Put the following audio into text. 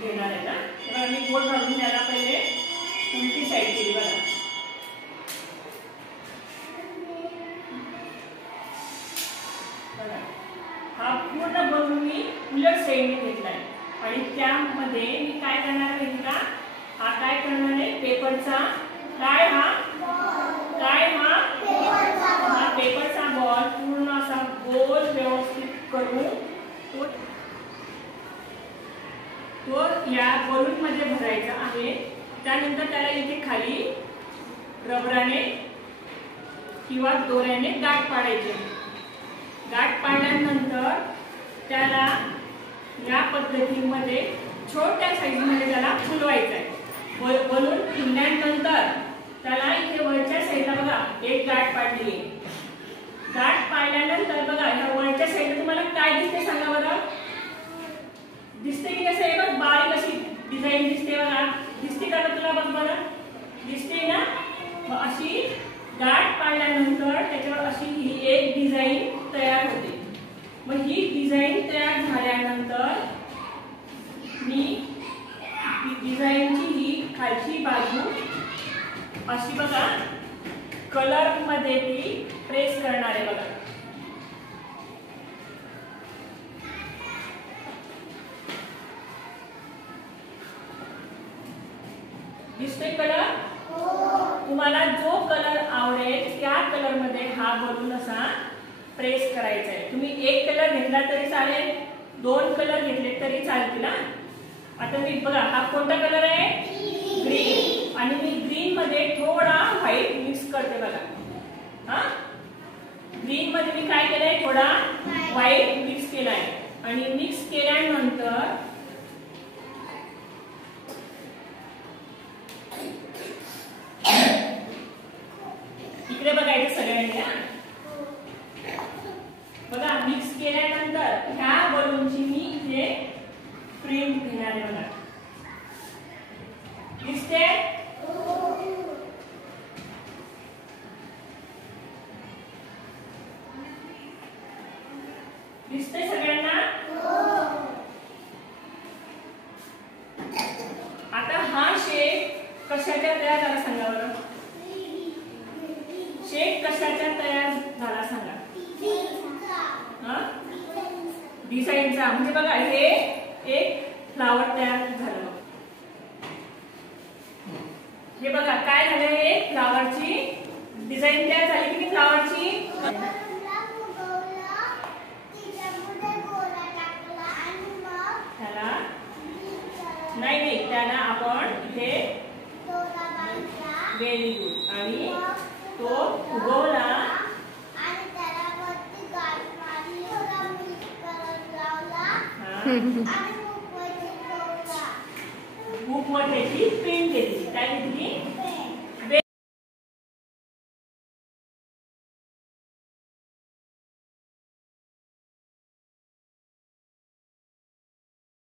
घेणार आहे ना. तर मी गोल घालून त्याला पहिले उलटी साईड केली बघा. हा पूर्ण बलून मी उलट साईडने घेतलाय आणि त्यामध्ये मी काय करणार आहे का, हा काय करणार आहे पेपरचा पेपरचा बॉल पूर्ण असा गोल व्यवस्थित करून तो या बलून मध्ये भरायचा आहे. त्यानंतर त्याला इथे खाली रबराने किंवा दोऱ्याने गाठ पाडायची. गाठ पाडल्यानंतर त्याला या पद्धतीमध्ये छोट्या साईजमध्ये त्याला फुलवायचं आहे. बलून फुलल्यानंतर त्याला इथे वरच्या साईडला बघा एक गाठ पाडली आहे. गाठ पाडल्यानंतर बघा ह्या वरच्या साईडला तुम्हाला काय दिसते सांगा बघा. दिसते की कसं आहे बघ, बारीक अशी डिझाईन दिसते बघा. दिसते का तुला बघ बरं, दिसते ना. मग अशी गाठ पाडल्यानंतर त्याच्यावर अशी ही एक डिझाईन तयार होते. मग ही डिझाईन तयार झाल्यानंतर मी डिझाईनची ही खालची बाजू अशी बघा कलर मध्ये ती प्रेस करणार आहे बघा. दिसतोय कलर. तुम्हाला जो कलर आवडेल त्या कलर मध्ये हा बलून असा प्रेस करायचा आहे. तुम्ही एक कलर घेतला तरी चालेल, दोन कलर घेतले तरी चालतील ना. आता मी बघा हा कोणता कलर आहे, ग्रीन, आणि मी ग्रीन मध्ये थोडा व्हाईट मिक्स करते बघा. हा ग्रीन मध्ये मी काय केलंय, थोडा व्हाईट मिक्स केलाय आणि मिक्स केल्यानंतर इकडे बघायचं सगळ्यांनी. बघा मिक्स केल्यानंतर ह्या बलूनची मी इथे प्रिंट घेणार आहे बघा. दिसते. दिसते सगळ्यांना. आता हा शेप कशाचा तयार झाला सांगा बरं. शेप कशाचा तयार झाला सांगा. डिझाईनचा. म्हणजे बघा हे एक फ्लावर तयार झालं. हे बघा काय झालं, हे फ्लावरची डिझाईन तयार झाली की फ्लावरची. त्याला नाही त्याला आपण इथे व्हेरी गुड. आणि तो उगवला बुक वर त्याची प्रिंट केली. काय घेतली,